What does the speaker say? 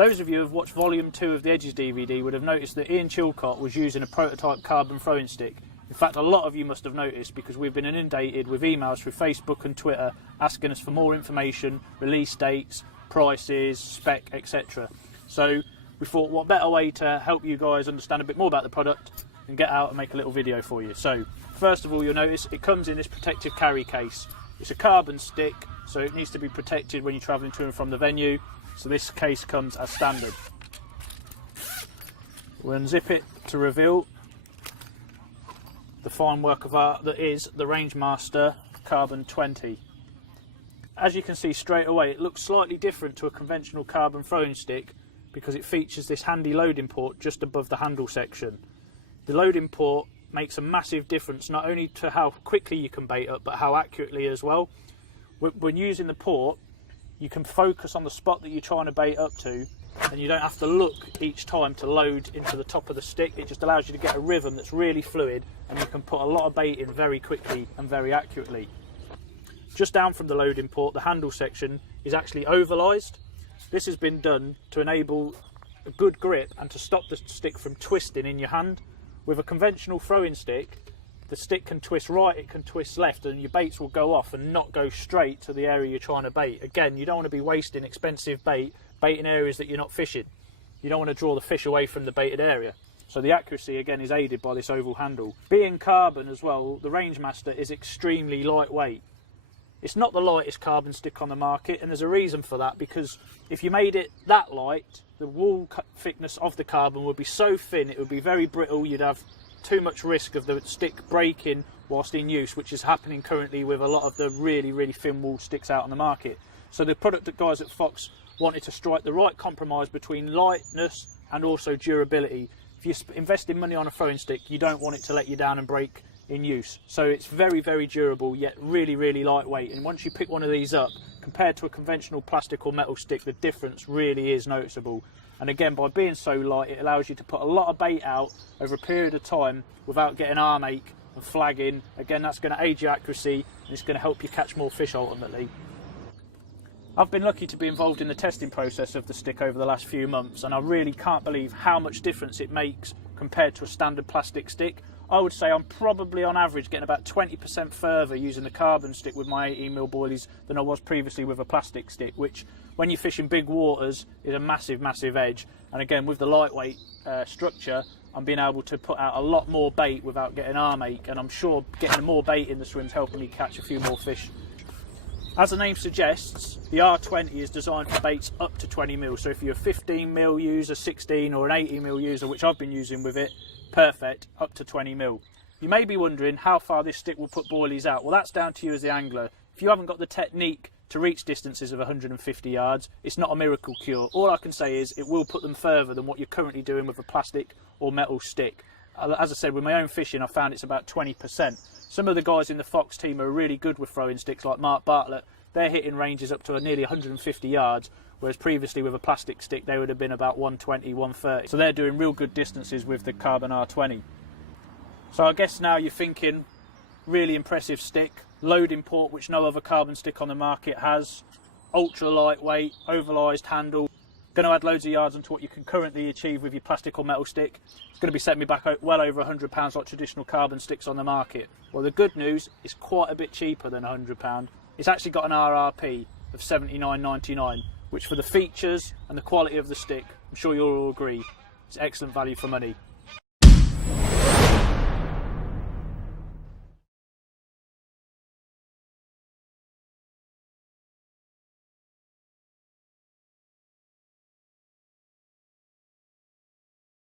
Those of you who have watched Volume 2 of the Edges DVD would have noticed that Ian Chilcott was using a prototype carbon throwing stick. In fact, a lot of you must have noticed because we've been inundated with emails through Facebook and Twitter asking us for more information, release dates, prices, spec, etc. So we thought, what better way to help you guys understand a bit more about the product and get out and make a little video for you. So first of all, you'll notice it comes in this protective carry case. It's a carbon stick, so it needs to be protected when you're travelling to and from the venue. So this case comes as standard. We'll unzip it to reveal the fine work of art that is the Rangemaster Carbon 20. As you can see straight away, it looks slightly different to a conventional carbon throwing stick because it features this handy loading port just above the handle section. The loading port makes a massive difference not only to how quickly you can bait up but how accurately as well. When using the port, you can focus on the spot that you're trying to bait up to, and you don't have to look each time to load into the top of the stick. It just allows you to get a rhythm that's really fluid, and you can put a lot of bait in very quickly and very accurately. Just down from the loading port, the handle section is actually ovalised. This has been done to enable a good grip and to stop the stick from twisting in your hand. With a conventional throwing stick, the stick can twist right, it can twist left, and your baits will go off and not go straight to the area you're trying to bait. Again, you don't want to be wasting expensive bait in areas that you're not fishing. You don't want to draw the fish away from the baited area. So the accuracy again is aided by this oval handle. Being carbon as well, the Rangemaster is extremely lightweight. It's not the lightest carbon stick on the market, and there's a reason for that, because if you made it that light, the wall thickness of the carbon would be so thin it would be very brittle. You'd have too much risk of the stick breaking whilst in use, which is happening currently with a lot of the really thin walled sticks out on the market. So the product that guys at Fox wanted to strike the right compromise between lightness and also durability. If you're investing money on a throwing stick, you don't want it to let you down and break in use. So it's very durable, yet really lightweight, and once you pick one of these up, compared to a conventional plastic or metal stick, the difference really is noticeable. And again, by being so light, it allows you to put a lot of bait out over a period of time without getting arm ache and flagging. Again, that's going to aid your accuracy, and it's going to help you catch more fish ultimately. I've been lucky to be involved in the testing process of the stick over the last few months, and I really can't believe how much difference it makes compared to a standard plastic stick. I would say I'm probably on average getting about 20% further using the carbon stick with my 18mm boilies than I was previously with a plastic stick, which when you're fishing big waters is a massive edge. And again, with the lightweight structure, I'm being able to put out a lot more bait without getting arm ache, and I'm sure getting more bait in the swim's helping me catch a few more fish. As the name suggests, the R20 is designed for baits up to 20mm, so if you're a 15mm user, 16 or an 80mm user, which I've been using with it, perfect, up to 20mm. You may be wondering how far this stick will put boilies out. Well, that's down to you as the angler. If you haven't got the technique to reach distances of 150 yards, it's not a miracle cure. All I can say is it will put them further than what you're currently doing with a plastic or metal stick. As I said, with my own fishing, I found it's about 20%. Some of the guys in the Fox team are really good with throwing sticks, like Mark Bartlett. They're hitting ranges up to nearly 150 yards, whereas previously with a plastic stick they would have been about 120, 130. So they're doing real good distances with the Carbon R20. So I guess now you're thinking, really impressive stick, loading port which no other carbon stick on the market has, ultra lightweight, ovalised handle, going to add loads of yards onto what you can currently achieve with your plastic or metal stick. It's going to be setting me back well over £100 like traditional carbon sticks on the market. Well, the good news is quite a bit cheaper than £100. It's actually got an RRP of $79.99, which for the features and the quality of the stick, I'm sure you'll all agree, it's excellent value for money.